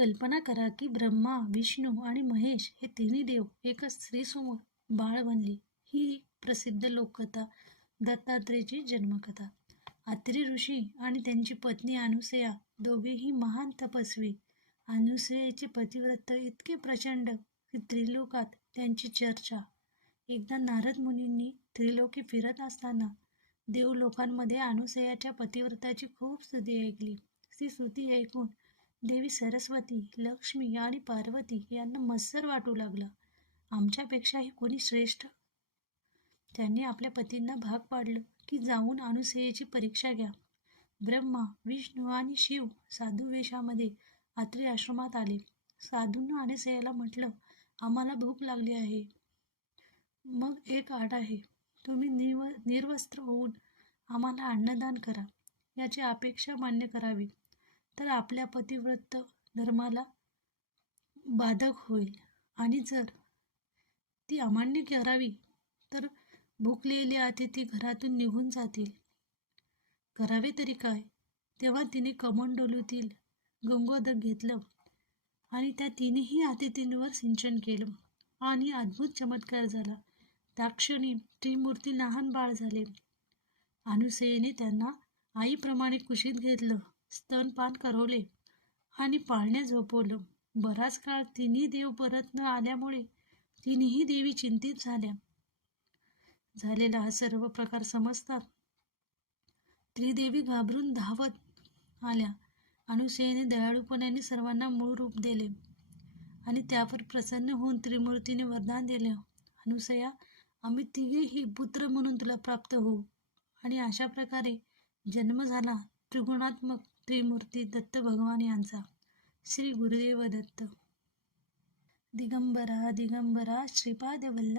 कल्पना करा की ब्रह्मा, विष्णू आणि महेश हे तिन्ही देव एका स्त्रीसमोर बाळ बनले. ही एक प्रसिद्ध लोककथा, दत्तात्रेयाची जन्मकथा. अत्रि ऋषी आणि त्यांची पत्नी अनुसया दोघेही महान तपस्वी. अनुसयाचे पतिव्रत इतके प्रचंड की त्रिलोकात त्यांची चर्चा. एकदा नारद मुनींनी त्रिलोकी फिरत असताना देवलोकांमध्ये अनुसयाच्या पतिव्रताची खूप स्तुती ऐकली. ती स्तुती ऐकून देवी सरस्वती, लक्ष्मी आणि पार्वती यांना मत्सर वाटू लागला. आमच्यापेक्षाही कोणी श्रेष्ठ? त्यांनी आपल्या पतींना भाग पाडलं की जाऊन अनुसयेची परीक्षा घ्या. ब्रह्मा, विष्णू आणि शिव साधू वेशामध्ये अत्रि आश्रमात आले. साधूंना अनुसयाला म्हटलं, आम्हाला भूक लागली आहे. मग एक अट आहे, तुम्ही निर्वस्त्र होऊन आम्हाला अन्नदान करा. याची अपेक्षा मान्य करावी तर आपल्या पतिव्रत धर्माला बाधक होईल, आणि जर ती अमान्य करावी तर भुकलेले अतिथी घरातून निघून जातील. करावे तरी काय? तेव्हा तिने कमंडलूतील गंगोदक घेतलं आणि त्या तिन्ही अतिथींवर सिंचन केलं आणि अद्भुत चमत्कार झाला. त्याक्षणी त्रिमूर्ती लहान बाळ झाले. अनुसयेने त्यांना आईप्रमाणे कुशीत घेतलं, स्तनपान करवले आणि पाळण्यात झोपवलं. बराच काळ तिन्ही देव परत न आल्यामुळे तिन्ही देवी चिंतित झाल्या. झालेला हा सर्व प्रकार समजतात त्रिदेवी घाबरून धावत आल्या. अनुसयेने दयाळूपणाने सर्वांना मूळ रूप दिले आणि त्यावर प्रसन्न होऊन त्रिमूर्तीने वरदान दिले, अनुसया, आम्ही तिघेही पुत्र म्हणून तुला प्राप्त होऊ. आणि अशा प्रकारे जन्म झाला त्रिगुणात्मक त्रिमूर्ती दत्त भगवान यांचा. श्री गुरुदेव दत्त. दिगंबरा दिगंबरा श्रीपाद वल्लभ